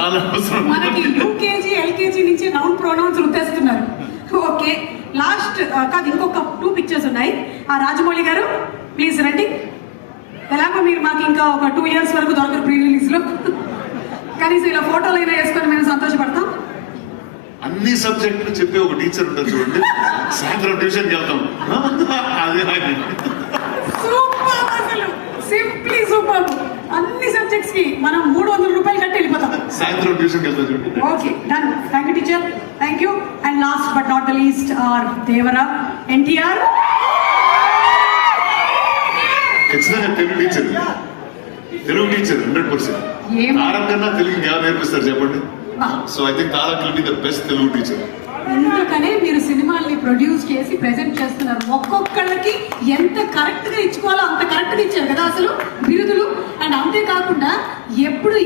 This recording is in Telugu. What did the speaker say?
చాలా అవసరం. మనకి యూకేజీ ఎల్కేజీ నుంచి నౌన్ ప్రొనౌన్స్ రుద్దేస్తున్నారు. ఓకే, లాస్ట్ కాదు, ఇంకొక 2 పిక్చర్స్ ఉన్నాయి. ఆ రాజమౌళి గారు ప్లీజ్ రండి. ఎలాగో మీరు మాకు ఇంకా ఒక 2 years వరకు దొరకరు ప్రీ రిలీజ్ లో, కనీసం ఇలా ఫోటోలు అయినా వేసుకొని మేము సంతోషపడతాం. అన్ని సబ్జెక్టులు చెప్పే ఒక టీచర్ ఉంటారు చూడండి, సాయంత్రం ట్యూషన్కి వెళ్తాం. అది సూపర్, అసలు సింప్లీ సూపర్. అన్ని సబ్జెక్ట్స్ కి మనం 300 రూపాయలు కట్టి వెళ్ళిపోతాం. సాయంత్రం ట్యూషన్కి వెళ్తాం చూడండి. Okay, done. Thank you teacher, thank you. And last but not the least our Devara NTR. ఖచ్చితంగా తెలుగు టీచర్ 100%. తారక్ కన్నా తెలుగు ఎలా నేర్పిస్తారు చెప్పండి? So I think Tarak will be the best Telugu teacher. ఎందుకనే మీరు సినిమాల్ని ప్రొడ్యూస్ చేసి ప్రెజెంట్ చేస్తున్నారు. ఒక్కొక్కళ్ళకి ఎంత కరెక్ట్ గా ఇచ్చుకోవాలో అంత కరెక్ట్ గా ఇచ్చారు కదా అసలు బిరుదులు. అండ్ అంతేకాకుండా ఎప్పుడు